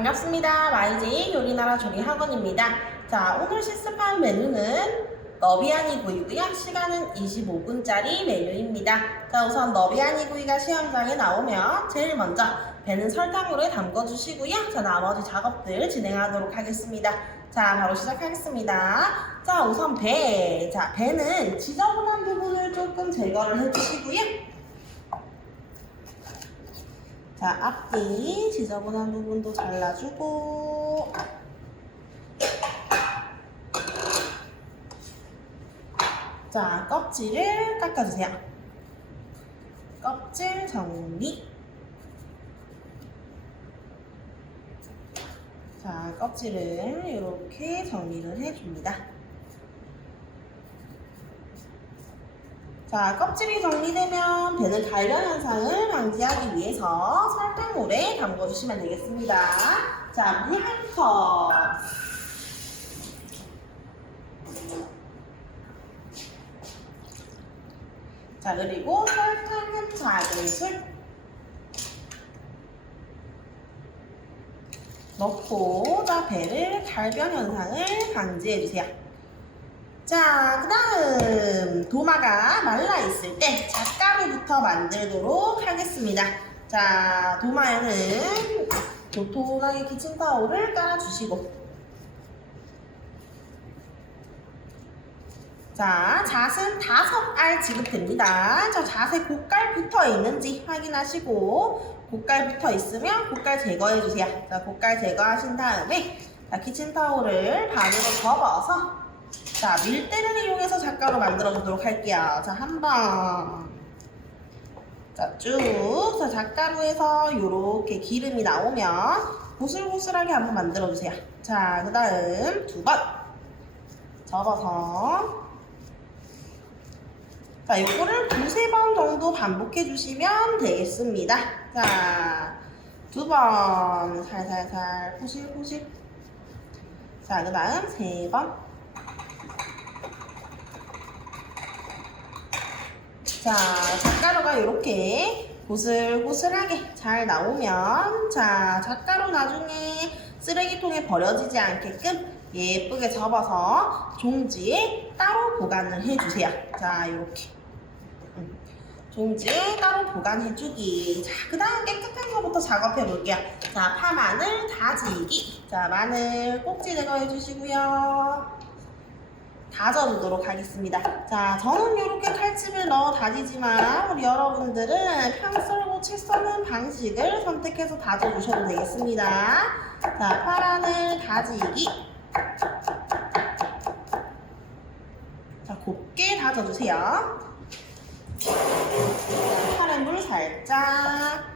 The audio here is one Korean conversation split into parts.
반갑습니다. YJ 요리나라 조리학원입니다. 자, 오늘 실습할 메뉴는 너비아니구이고요. 시간은 25분짜리 메뉴입니다. 자, 우선 너비아니구이가 시험장에 나오면 제일 먼저 배는 설탕물에 담궈주시고요. 자, 나머지 작업들 진행하도록 하겠습니다. 자, 바로 시작하겠습니다. 자, 우선 배. 자, 배는 지저분한 부분을 조금 제거를 해주시고요. 자, 앞뒤 지저분한 부분도 잘라주고, 자, 껍질을 깎아주세요. 껍질 정리. 자, 껍질을 이렇게 정리를 해줍니다. 자, 껍질이 정리되면 배는 갈변 현상을 방지하기 위해서 설탕물에 담궈주시면 되겠습니다. 자, 물 한 컵. 자, 그리고 설탕 한 작은술 넣고, 자, 배를 갈변 현상을 방지해주세요. 자, 그 다음 도마가 말라있을 때 잣가루부터 만들도록 하겠습니다. 자, 도마에는 도톰하게 키친타올을 깔아주시고, 자, 잣은 5알 지급됩니다. 자, 잣에 고깔 붙어 있는지 확인하시고, 고깔 붙어 있으면 고깔 제거해주세요. 자, 고깔 제거하신 다음에 자, 키친타올을 반으로 접어서 자, 밀대를 이용해서 잣가루 만들어 보도록 할게요. 자, 한 번. 자, 쭉. 자, 잣가루에서 요렇게 기름이 나오면 보슬보슬하게 한번 만들어 주세요. 자, 그 다음 2번. 접어서. 자, 요거를 2-3번 정도 반복해 주시면 되겠습니다. 자, 2번. 살살살 포실포실. 자, 그 다음 3번. 자, 잣가루가 이렇게 보슬보슬하게 잘 나오면 자, 잣가루 나중에 쓰레기통에 버려지지 않게끔 예쁘게 접어서 종지에 따로 보관을 해주세요. 자, 이렇게 종지에 따로 보관해주기. 자, 그 다음 깨끗한 거부터 작업해 볼게요. 자, 파, 마늘 다지기. 자, 마늘 꼭지 제거해주시고요. 다져주도록 하겠습니다. 자, 저는 이렇게 칼집을 넣어 다지지만 우리 여러분들은 편 썰고 채 써는 방식을 선택해서 다져주셔도 되겠습니다. 자, 파마늘 다지기. 자, 곱게 다져주세요. 파래 물 살짝.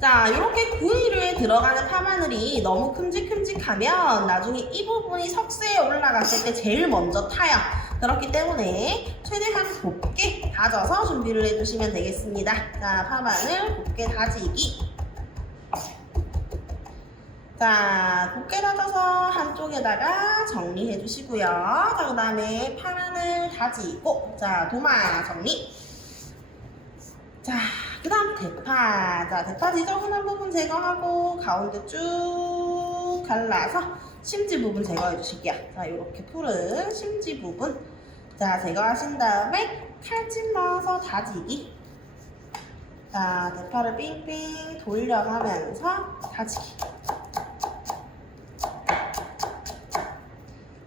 자, 이렇게 구이류에 들어가는 파마늘이 너무 큼직큼직하면 나중에 이 부분이 석쇠에 올라갔을 때 제일 먼저 타요. 그렇기 때문에 최대한 곱게 다져서 준비를 해주시면 되겠습니다. 자, 파마늘 곱게 다지기. 자, 곱게 다져서 한쪽에다가 정리해 주시고요. 자, 그 다음에 파마늘 다지고, 자, 도마 정리. 자, 그 다음 대파. 자, 대파 지저분한 부분 제거하고 가운데 쭉 갈라서 심지 부분 제거해 주실게요. 자, 요렇게 푸른 심지 부분. 자, 제거하신 다음에 칼집 넣어서 다지기. 자, 대파를 삥삥 돌려가면서 다지기.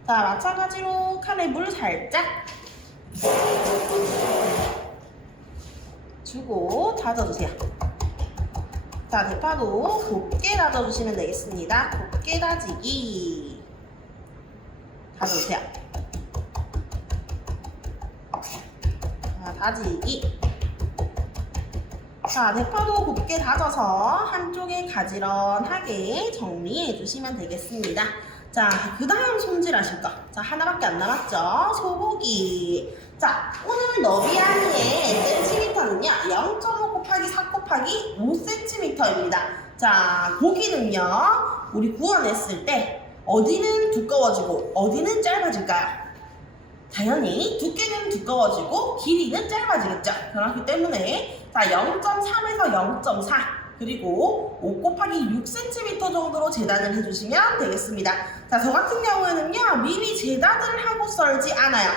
자, 마찬가지로 칼에 물 살짝 주고 다져주세요. 자, 대파도 곱게 다져주시면 되겠습니다. 곱게 다지기. 다져주세요. 자, 다지기. 자, 대파도 곱게 다져서 한쪽에 가지런하게 정리해 주시면 되겠습니다. 자, 그 다음 손질하실 거. 자, 하나밖에 안 남았죠? 소고기. 자, 오늘 너비아니의 센티미터는요 0.5 곱하기 4 곱하기 5cm입니다. 자, 고기는요 우리 구워냈을 때 어디는 두꺼워지고 어디는 짧아질까요? 당연히 두께는 두꺼워지고 길이는 짧아지겠죠. 그렇기 때문에 자, 0.3에서 0.4 그리고 5 곱하기 6cm 정도로 재단을 해주시면 되겠습니다. 자, 저 같은 경우에는요, 미리 재단을 하고 썰지 않아요.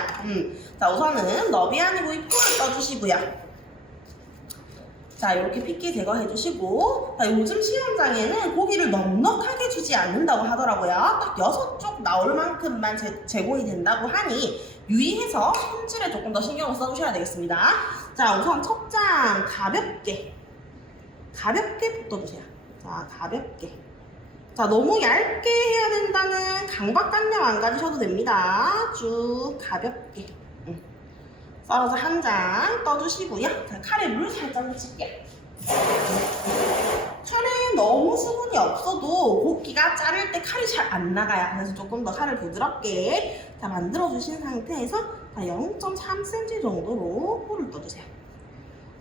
자, 우선은 너비 아니고 이 포를 떠주시고요. 자, 이렇게 핏기 제거해주시고, 자, 요즘 시험장에는 고기를 넉넉하게 주지 않는다고 하더라고요. 딱 6쪽 나올 만큼만 제공이 된다고 하니 유의해서 손질에 조금 더 신경을 써주셔야 되겠습니다. 자, 우선 첫 장 가볍게 붙어주세요. 자, 가볍게. 자, 너무 얇게 해야 된다는 강박관념 안 가지셔도 됩니다. 쭉 가볍게. 썰어서 한 장 떠주시고요. 자, 칼에 물 살짝 묻힐게요. 칼에 너무 수분이 없어도 볶기가 자를 때 칼이 잘 안 나가요. 그래서 조금 더 칼을 부드럽게 자, 만들어주신 상태에서 0.3cm 정도로 포를 떠주세요.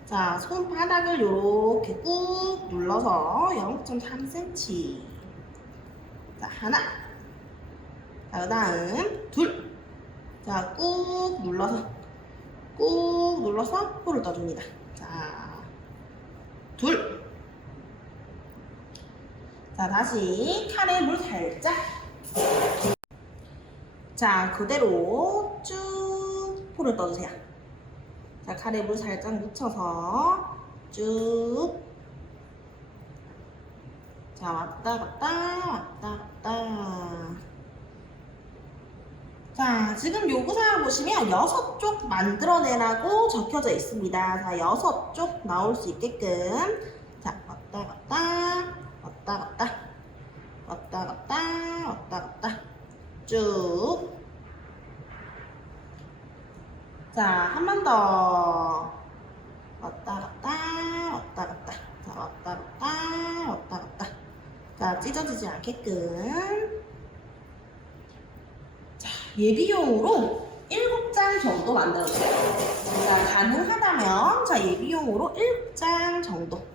자, 손바닥을 이렇게 꾹 눌러서 0.3cm. 자, 하나. 자, 그 다음 둘. 자, 꾹 눌러서 포를 떠줍니다. 자, 둘. 자, 다시 칼에 물 살짝. 자, 그대로 쭉 포를 떠주세요. 자, 칼에 물 살짝 묻혀서 쭉. 자, 왔다 갔다. 자, 지금 요구사항 보시면 6쪽 만들어내라고 적혀져 있습니다. 자, 6쪽 나올 수 있게끔. 자, 왔다 갔다. 쭉. 자, 한 번 더. 왔다 갔다. 자, 왔다 갔다. 자, 찢어지지 않게끔. 자, 예비용으로 7장 정도 만들어주세요. 자, 가능하다면, 자, 예비용으로 7장 정도.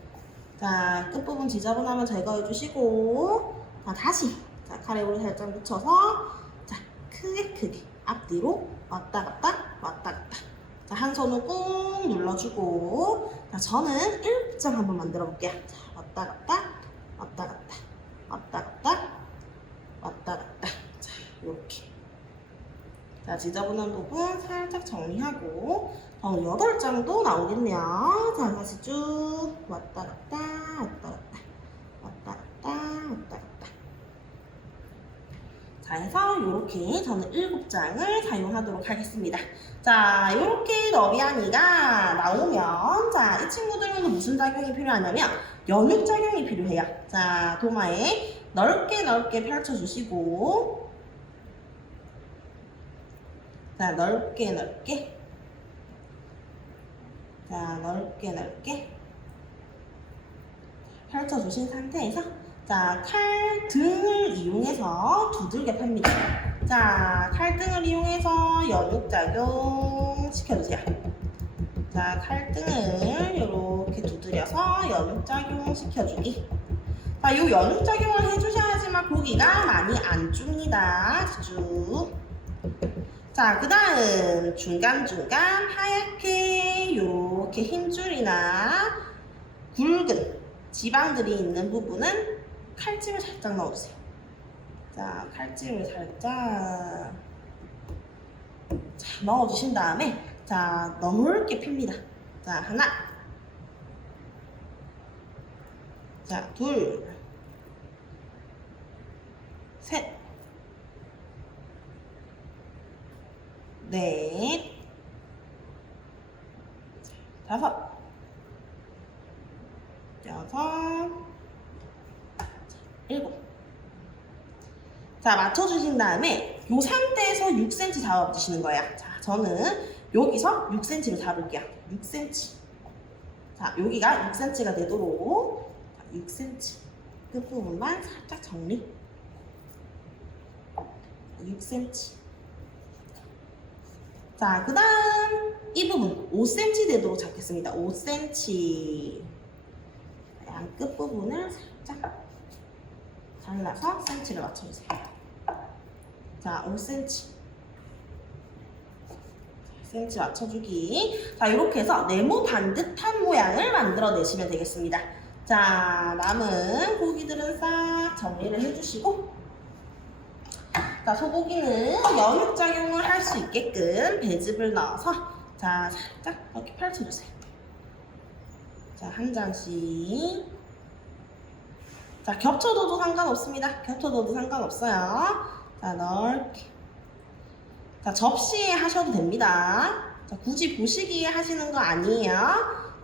자, 끝부분 지저분하면 제거해주시고, 자, 다시. 자, 카레를 살짝 묻혀서, 자, 크게. 앞뒤로 왔다 갔다. 자, 한 손으로 꾹 눌러주고, 자, 저는 7장 한번 만들어 볼게요. 자, 왔다 갔다. 자, 이렇게. 자, 지저분한 부분 살짝 정리하고, 8장도 나오겠네요. 자, 다시 쭉 왔다 갔다. 자, 해서 이렇게 저는 7장을 사용하도록 하겠습니다. 자, 이렇게 너비아니가 나오면, 자, 이 친구들은 무슨 작용이 필요하냐면, 연육 작용이 필요해요. 자, 도마에 넓게 펼쳐주시고, 자, 넓게. 자, 넓게 펼쳐주신 상태에서, 자, 칼등을 이용해서 두들겨 팝니다. 자, 칼등을 이용해서 연육작용 시켜주세요. 자, 칼등을 이렇게 두드려서 연육작용 시켜주기. 자, 이 연육작용을 해주셔야지만 고기가 많이 안 줍니다. 쭉. 자, 그 다음 중간중간 하얗게 이렇게 힘줄이나 굵은 지방들이 있는 부분은 칼집을 살짝 넣어주세요. 자, 칼집을 살짝 넣어주신 다음에, 자, 넓게 핍니다. 자, 하나. 자, 둘. 셋. 넷. 다섯. 여섯. 일곱. 자, 맞춰주신 다음에 이 상태에서 6cm 잡아주시는 거예요. 자, 저는 여기서 6cm를 잡을게요. 6cm. 자, 여기가 6cm가 되도록 6cm 끝부분만 살짝 정리. 6cm. 자, 그 다음 이 부분 5cm 되도록 잡겠습니다. 5cm. 양 끝부분을 살짝 잘라서 cm를 맞춰주세요. 자, 5cm. cm 맞춰주기. 자, 이렇게 해서 네모 반듯한 모양을 만들어내시면 되겠습니다. 자, 남은 고기들은 싹 정리를 해주시고, 자, 소고기는 연육작용을 할 수 있게끔 배즙을 넣어서 자, 살짝 이렇게 펼쳐주세요. 자, 한 장씩. 자, 겹쳐둬도 상관없습니다. 겹쳐둬도 상관없어요. 자, 넓게. 자, 접시에 하셔도 됩니다. 자, 굳이 보시기에 하시는 거 아니에요.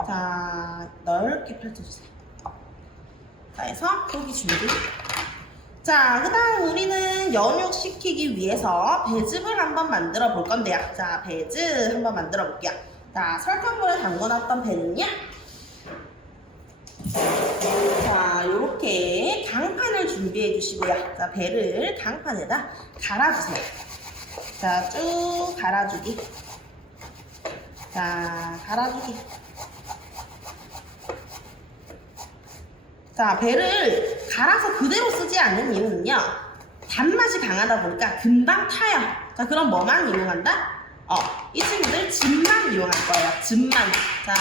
자, 넓게 펼쳐주세요. 자, 해서 고기 준비. 자, 그 다음 우리는 연육시키기 위해서 배즙을 한번 만들어 볼 건데요. 자, 배즙 한번 만들어 볼게요. 자, 설탕물에 담궈놨던 배는요. 자, 요렇게 강판을 준비해 주시고요. 자, 배를 강판에다 갈아주세요. 자, 쭉 갈아주기. 자, 갈아주기. 자, 배를 갈아서 그대로 쓰지 않는 이유는요. 단맛이 강하다 보니까 금방 타요. 자, 그럼 뭐만 이용한다? 이 친구들 즙만 이용할 거예요. 즙만. 자,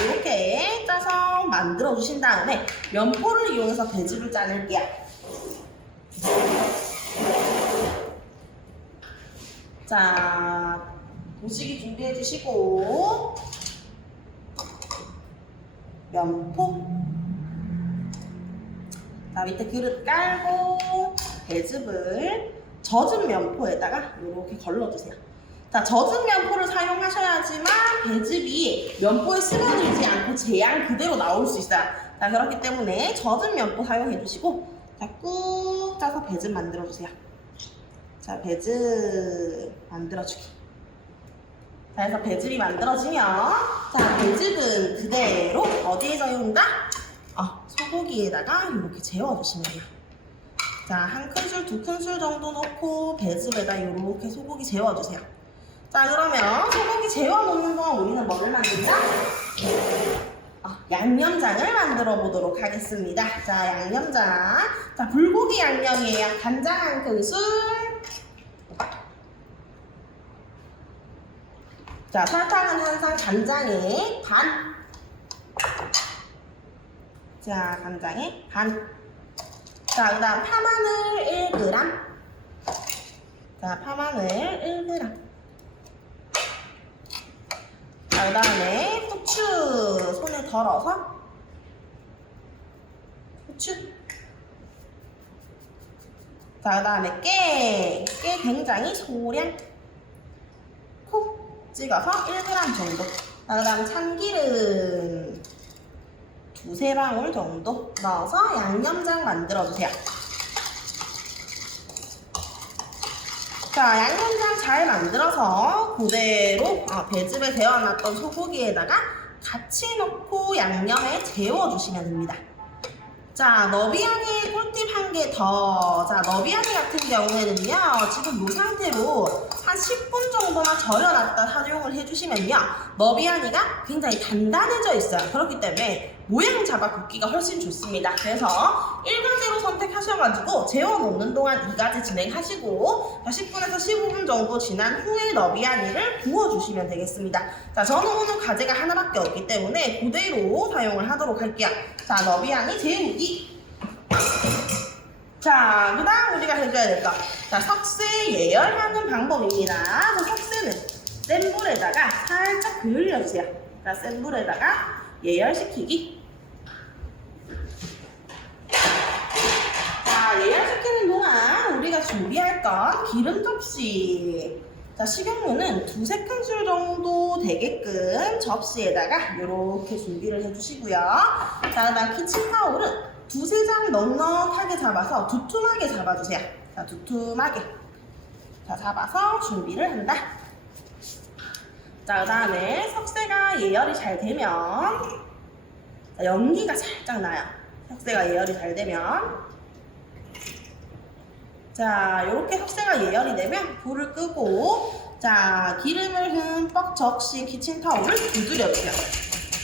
이렇게 짜서 만들어 주신 다음에 면포를 이용해서 배즙을 짜낼게요. 자, 보시기 준비해 주시고, 면포. 자, 밑에 그릇 깔고 배즙을 젖은 면포에다가 이렇게 걸러주세요. 자, 젖은 면포를 사용하셔야지만 배즙이 면포에 스며들지 않고 제양 그대로 나올 수 있어요. 자, 그렇기 때문에 젖은 면포 사용해 주시고, 자, 꾹 짜서 배즙 만들어 주세요. 자, 배즙 만들어주기. 자, 해서 배즙이 만들어지면, 자, 배즙은 그대로 어디에 적용한다? 소고기에다가 이렇게 재워주시면 돼요. 자, 한 큰술, 두 큰술 정도 넣고 배즙에다 이렇게 소고기 재워주세요. 자, 그러면 소고기 재워놓는 동안 우리는 뭐를 만든다? 양념장을 만들어 보도록 하겠습니다. 자, 양념장. 자, 불고기 양념이에요. 간장 한 큰술. 자, 설탕은 항상 간장의 반. 자, 간장의 반. 자, 그 다음 파마늘 1g. 자, 파마늘 1g. 자, 그 다음에 후추 손에 덜어서 후추. 자, 그 다음에 깨 굉장히 소량 콕 찍어서 1g 정도. 자, 그 다음 참기름 두세 방울 정도 넣어서 양념장 만들어주세요. 자, 양념장 잘 만들어서 그대로 배즙에 데워놨던 소고기에다가 같이 넣고 양념에 재워주시면 됩니다. 자, 너비아니 꿀팁 한 개 더. 자, 너비아니 같은 경우에는요, 지금 이 상태로 한 10분 정도만 절여놨다 사용을 해주시면요, 너비아니가 굉장히 단단해져 있어요. 그렇기 때문에 모양 잡아 굽기가 훨씬 좋습니다. 그래서 1가지로 선택하셔가지고 재워놓는 동안 2가지 진행하시고 10분에서 15분 정도 지난 후에 너비아니를 부어주시면 되겠습니다. 자, 저는 오늘 과제가 하나밖에 없기 때문에 그대로 사용을 하도록 할게요. 자, 너비아니 재우기. 자, 그 다음 우리가 해줘야 될 거. 자, 석쇠 예열하는 방법입니다. 자, 석쇠는 센 불에다가 살짝 그을려주세요. 자, 센 불에다가 예열시키기. 자, 예열시키는 동안 우리가 준비할 건 기름 접시. 자, 식용유는 두세 큰술 정도 되게끔 접시에다가 이렇게 준비를 해주시고요. 자, 그다음 키친타올은 두세 장 넉넉하게 잡아서 두툼하게 잡아주세요. 자, 두툼하게. 자, 잡아서 준비를 한다. 자, 그 다음에 석쇠가 예열이 잘 되면, 자, 연기가 살짝 나요. 석쇠가 예열이 잘 되면. 자, 이렇게 석쇠가 예열이 되면 불을 끄고, 자, 기름을 흠뻑 적신 키친타올을 두드려주세요.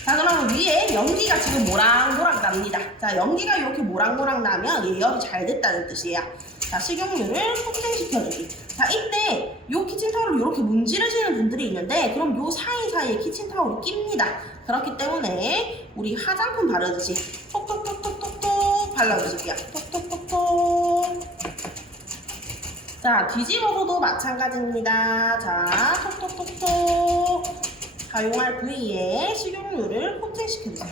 자, 그러면 위에 연기가 지금 모락모락 납니다. 자, 연기가 이렇게 모락모락 나면 예열이 잘 됐다는 뜻이에요. 자, 식용유를 폭행시켜주기. 자, 이때 요 키친타올을 이렇게 문지르시는 분들이 있는데 그럼 요 사이사이에 키친타올이 낍니다. 그렇기 때문에 우리 화장품 바르듯이 톡톡톡톡톡톡 발라주실게요. 톡톡톡톡. 자, 뒤집어서도 마찬가지입니다. 자, 톡톡톡톡. 사용할 부위에 식용유를 코팅시켜주세요.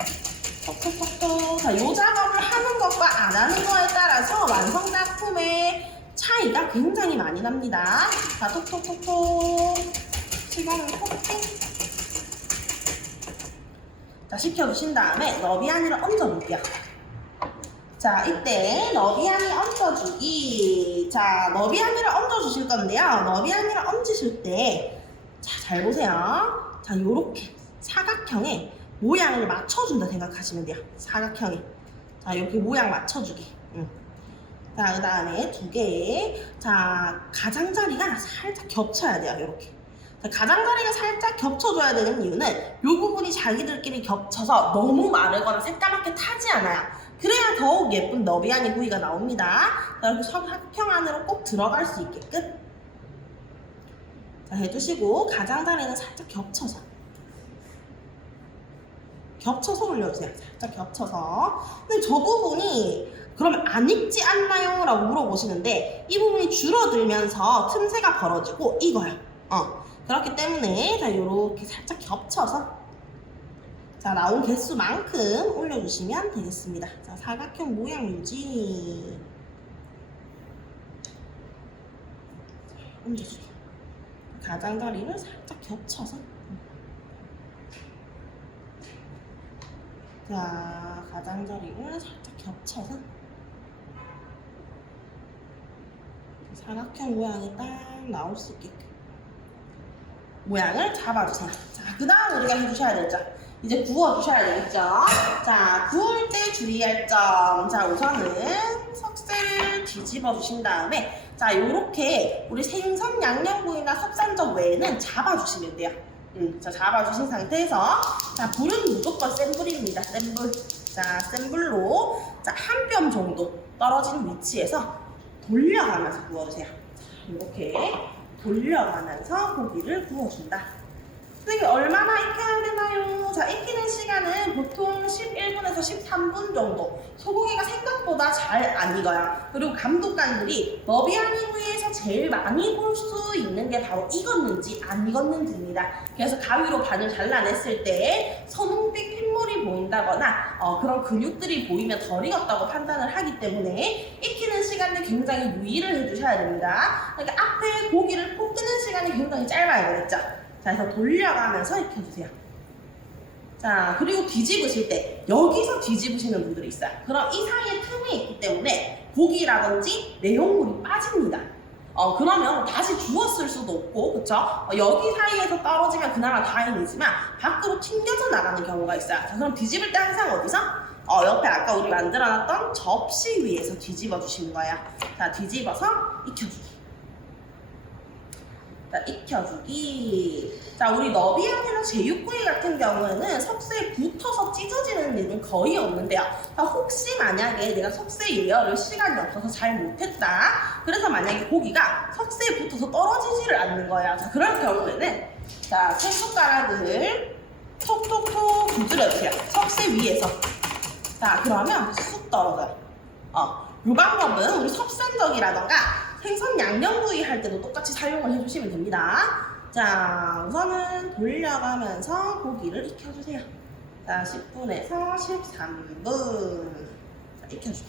톡톡톡톡. 자, 요 작업을 하는 것과 안 하는 거에 따라서 완성 작품의 차이가 굉장히 많이 납니다. 자, 톡톡톡톡. 식용유 코팅. 자, 식혀주신 다음에 너비안이를 얹어볼게요. 자, 이때 너비안이 얹어주기. 자, 너비안이를 얹어주실 건데요. 너비안이를 얹으실 때, 자, 잘 보세요. 자, 요렇게 사각형에 모양을 맞춰준다 생각하시면 돼요. 사각형에. 자, 이렇게 모양 맞춰주기. 자, 그 다음에 두 개. 자, 가장자리가 살짝 겹쳐야 돼요. 이렇게. 가장자리가 살짝 겹쳐줘야 되는 이유는 이 부분이 자기들끼리 겹쳐서 너무 마르거나 새까맣게 타지 않아요. 그래야 더욱 예쁜 너비아니 부위가 나옵니다. 자, 이렇게 사각형 안으로 꼭 들어갈 수 있게끔 자, 해주시고 가장자리는 살짝 겹쳐서 올려주세요. 살짝 겹쳐서. 근데 저 부분이 그러면 안 익지 않나요? 라고 물어보시는데 이 부분이 줄어들면서 틈새가 벌어지고 익어요. 그렇기 때문에 자, 요렇게 살짝 겹쳐서 자, 나온 개수만큼 올려주시면 되겠습니다. 자, 사각형 모양 유지. 얹어주기. 가장자리를 살짝 겹쳐서. 자, 가장자리를 살짝 겹쳐서. 사각형 모양이 딱 나올 수 있게끔. 모양을 잡아주세요. 자, 그 다음 우리가 해주셔야 되죠. 이제 구워주셔야 되겠죠. 자, 구울 때 주의할 점. 자, 우선은 석쇠를 뒤집어 주신 다음에 자, 요렇게 우리 생선 양념구이나 섭산적 외에는 잡아주시면 돼요. 자, 잡아주신 상태에서 자, 불은 무조건 센 불입니다. 센 불. 자, 센 불로 자, 한 뼘 정도 떨어진 위치에서 돌려가면서 구워주세요. 이렇게 돌려가면서 고기를 구워준다. 선생님, 얼마나 익혀야 되나요? 자, 익히는 시간은 보통 11분에서 13분 정도. 소고기가 생각보다 잘 안 익어요. 그리고 감독관들이 너비아니 부위에서 제일 많이 볼 수 있는 게 바로 익었는지 안 익었는지입니다. 그래서 가위로 반을 잘라냈을 때 선홍빛 핏물이 보인다거나 그런 근육들이 보이면 덜 익었다고 판단을 하기 때문에 익히는 시간을 굉장히 유의를 해주셔야 됩니다. 그러니까 앞에 고기를 볶는 시간이 굉장히 짧아야 되겠죠. 자, 그래서 돌려가면서 익혀주세요. 자, 그리고 뒤집으실 때 여기서 뒤집으시는 분들이 있어요. 그럼 이 사이에 틈이 있기 때문에 고기라든지 내용물이 빠집니다. 그러면 다시 주웠을 수도 없고, 그쵸? 여기 사이에서 떨어지면 그나마 다행이지만 밖으로 튕겨져 나가는 경우가 있어요. 자, 그럼 뒤집을 때 항상 어디서? 옆에 아까 우리 만들어놨던 접시 위에서 뒤집어 주시는 거예요. 자, 뒤집어서 익혀주기. 자, 익혀주기. 자, 우리 너비아니나 제육구이 같은 경우에는 석쇠에 붙어서 찢어지는 일은 거의 없는데요. 자, 혹시 만약에 내가 석쇠 예열을 시간이 없어서 잘 못했다. 그래서 만약에 고기가 석쇠에 붙어서 떨어지지를 않는 거예요. 자, 그런 경우에는 자, 새숟가락을 톡톡톡 두드려주세요. 석쇠 위에서. 자, 그러면 쑥 떨어져요. 이 방법은 우리 섭산적이라던가 생선 양념구이 할 때도 똑같이 사용을 해주시면 됩니다. 자, 우선은 돌려가면서 고기를 익혀주세요. 자, 10분에서 13분. 자, 익혀주세요.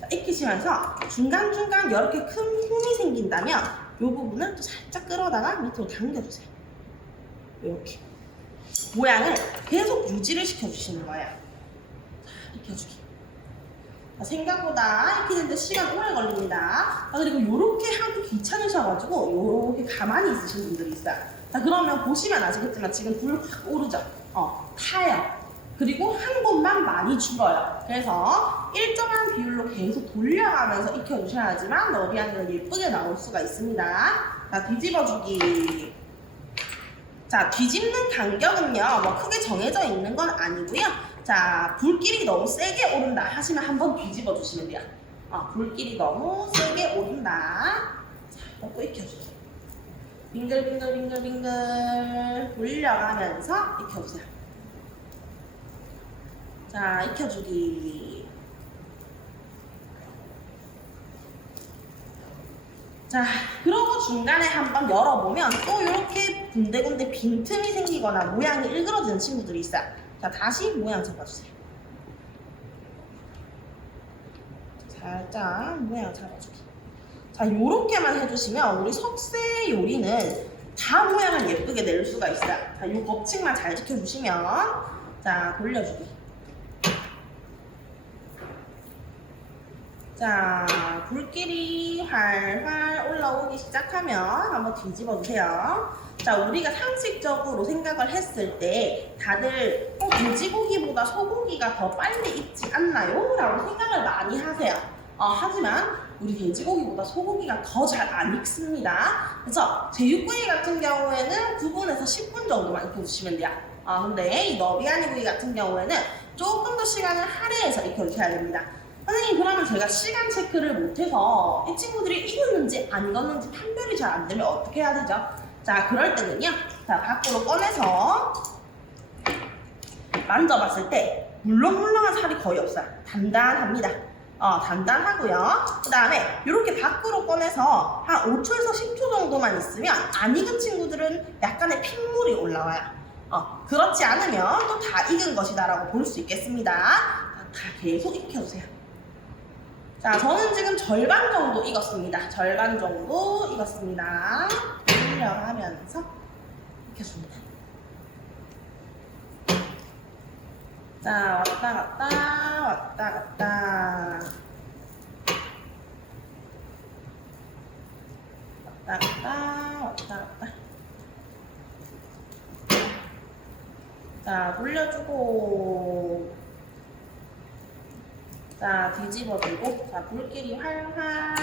자, 익히시면서 중간중간 이렇게 큰 홈이 생긴다면 이 부분은 또 살짝 끌어다가 밑으로 당겨주세요. 이렇게. 모양을 계속 유지를 시켜주시는 거예요. 자, 익혀주기. 생각보다 익히는데 시간 오래 걸립니다. 그리고 이렇게 하기 귀찮으셔가지고 이렇게 가만히 있으신 분들이 있어요. 자, 그러면 보시면 아시겠지만 지금 불 확 오르죠? 타요. 그리고 한 곳만 많이 줄어요. 그래서 일정한 비율로 계속 돌려가면서 익혀주셔야지만 너비아니가 예쁘게 나올 수가 있습니다. 자, 뒤집어주기. 자, 뒤집는 간격은요, 뭐 크게 정해져 있는 건 아니고요. 자, 불길이 너무 세게 오른다 하시면 한번 뒤집어 주시면 돼요. 불길이 너무 세게 오른다. 자, 또 익혀주세요. 빙글빙글빙글빙글 돌려가면서 익혀주세요. 자, 익혀주기. 자, 그러고 중간에 한번 열어보면 또 이렇게 군데군데 빈틈이 생기거나 모양이 일그러지는 친구들이 있어요. 자, 다시 모양 잡아주세요. 살짝 모양 잡아주기. 자, 요렇게만 해주시면 우리 석쇠 요리는 다 모양을 예쁘게 낼 수가 있어요. 자, 요 법칙만 잘 지켜주시면. 자, 돌려주기. 자, 불길이 활활 올라오기 시작하면 한번 뒤집어 주세요. 자, 우리가 상식적으로 생각을 했을 때 다들 돼지고기보다 소고기가 더 빨리 익지 않나요? 라고 생각을 많이 하세요. 하지만 우리 돼지고기보다 소고기가 더 잘 안 익습니다. 그래서 제육구이 같은 경우에는 9분에서 10분 정도만 익혀주시면 돼요. 근데 이 너비아니 구이 같은 경우에는 조금 더 시간을 할애해서 익혀주셔야 됩니다. 선생님, 그러면 제가 시간 체크를 못해서 이 친구들이 익었는지 안 익었는지 판별이 잘 안 되면 어떻게 해야 되죠? 자, 그럴 때는요. 자, 밖으로 꺼내서 만져봤을 때 물렁물렁한 살이 거의 없어요. 단단합니다. 단단하고요. 그 다음에 이렇게 밖으로 꺼내서 한 5초에서 10초 정도만 있으면 안 익은 친구들은 약간의 핏물이 올라와요. 그렇지 않으면 또 다 익은 것이다라고 볼 수 있겠습니다. 다 계속 익혀주세요. 자, 저는 지금 절반 정도 익었습니다. 절반 정도 익었습니다. 돌려가면서 익혀줍니다. 자, 왔다 갔다 왔다 갔다 왔다 갔다 왔다 갔다. 자, 돌려주고, 자, 뒤집어주고, 자, 불길이 활활.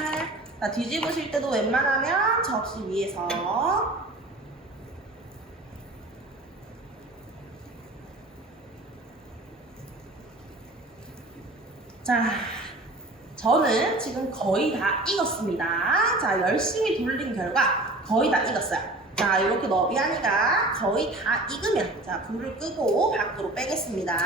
자, 뒤집으실 때도 웬만하면 접시 위에서. 자, 저는 지금 거의 다 익었습니다. 자, 열심히 돌린 결과 거의 다 익었어요. 자, 이렇게 너비아니가 거의 다 익으면, 자, 불을 끄고 밖으로 빼겠습니다.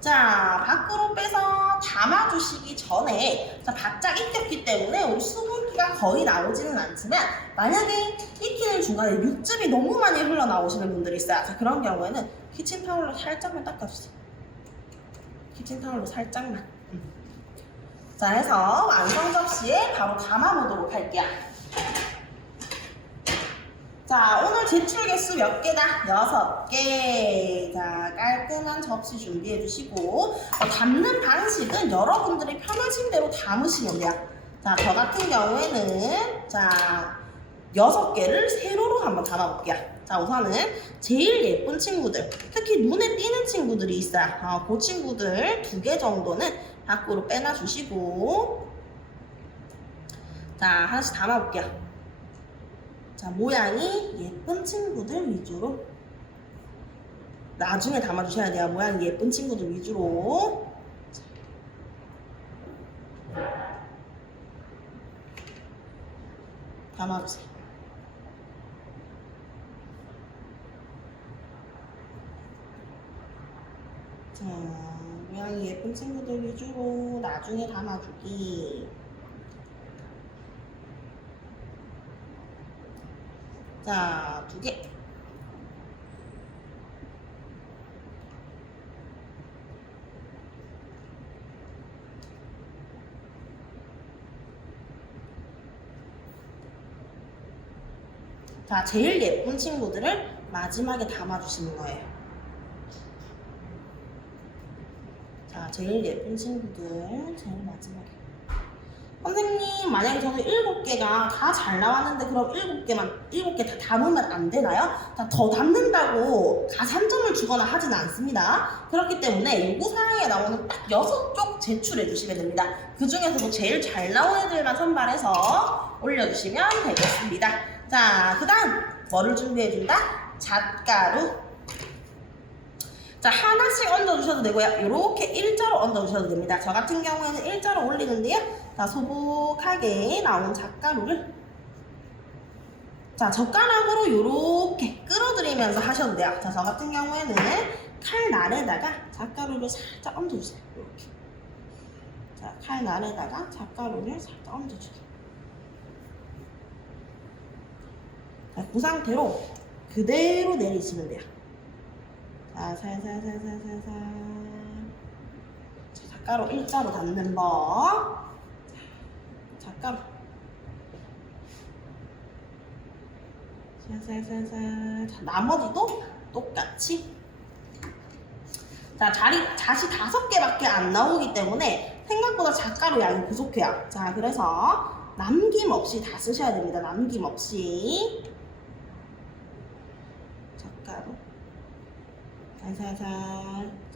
자, 밖으로 빼서 담아주시기 전에, 자, 바짝 익혔기 때문에 우리 수분기가 거의 나오지는 않지만, 만약에 익히는 중간에 육즙이 너무 많이 흘러나오시는 분들이 있어요. 자, 그런 경우에는 키친타올로 살짝만 닦아주세요. 키친타올로 살짝만. 자, 해서 완성 접시에 바로 담아보도록 할게요. 자, 오늘 제출 개수 몇 개다? 6개. 자, 깔끔한 접시 준비해 주시고, 담는 방식은 여러분들이 편하신 대로 담으시면 돼요. 자, 저 같은 경우에는, 자, 6개를 세로로 한번 담아볼게요. 자, 우선은 제일 예쁜 친구들, 특히 눈에 띄는 친구들이 있어요. 그 친구들 2개 정도는 밖으로 빼놔 주시고, 자, 하나씩 담아볼게요. 자, 모양이 예쁜 친구들 위주로 나중에 담아주셔야 돼요. 모양이 예쁜 친구들 위주로. 담아주세요. 자, 모양이 예쁜 친구들 위주로 나중에 담아주기. 자, 2개. 자, 제일 예쁜 친구들을 마지막에 담아주시는 거예요. 자, 제일 예쁜 친구들 제일 마지막에. 선생님, 만약에 저는 7개가 다 잘 나왔는데 그럼 7개 다 담으면 안 되나요? 자, 더 담는다고 가산점을 주거나 하진 않습니다. 그렇기 때문에 요구사항에 나오는 딱 6쪽 제출해 주시면 됩니다. 그 중에서도 제일 잘 나온 애들만 선발해서 올려주시면 되겠습니다. 자, 그 다음 뭐를 준비해 준다? 잣가루. 자, 하나씩 얹어주셔도 되고요. 이렇게 일자로 얹어주셔도 됩니다. 저 같은 경우에는 일자로 올리는데요. 자, 소복하게 나온 잣가루를 자, 젓가락으로 이렇게 끌어들이면서 하셔도 돼요. 자, 저 같은 경우에는 칼날에다가 잣가루를 살짝 얹어주세요. 이렇게. 자, 칼날에다가 잣가루를 살짝 얹어주세요. 자, 그 상태로 그대로 내리시면 돼요. 자, 살살살살살살. 자, 잣가루 일자로 닿는 법. 자, 잣가루. 살살살살. 자, 나머지도 똑같이. 자, 잣이 5개밖에 안 나오기 때문에 생각보다 잣가루 양이 부족해요. 자, 그래서 남김없이 다 쓰셔야 됩니다. 남김없이. 잣가루. 살살살.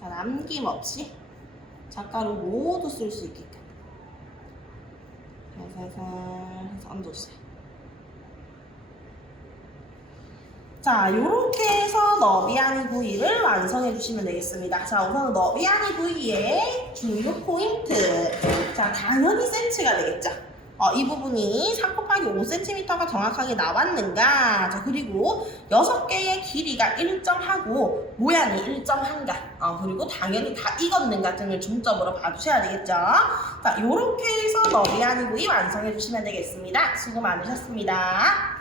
자, 남김없이 잣가루 모두 쓸 수 있게끔. 살살살 해서 얹어주세요. 자, 요렇게 해서 너비아니 구이를 완성해 주시면 되겠습니다. 자, 우선 너비아니 구이의 중요 포인트. 자, 당연히 센치가 되겠죠. 이 부분이 3 곱하기 5cm가 정확하게 나왔는가. 자, 그리고 6개의 길이가 일정하고 모양이 일정한가. 그리고 당연히 다 익었는가 등을 중점으로 봐주셔야 되겠죠. 자, 요렇게 해서 너비아니 구이 완성해 주시면 되겠습니다. 수고 많으셨습니다.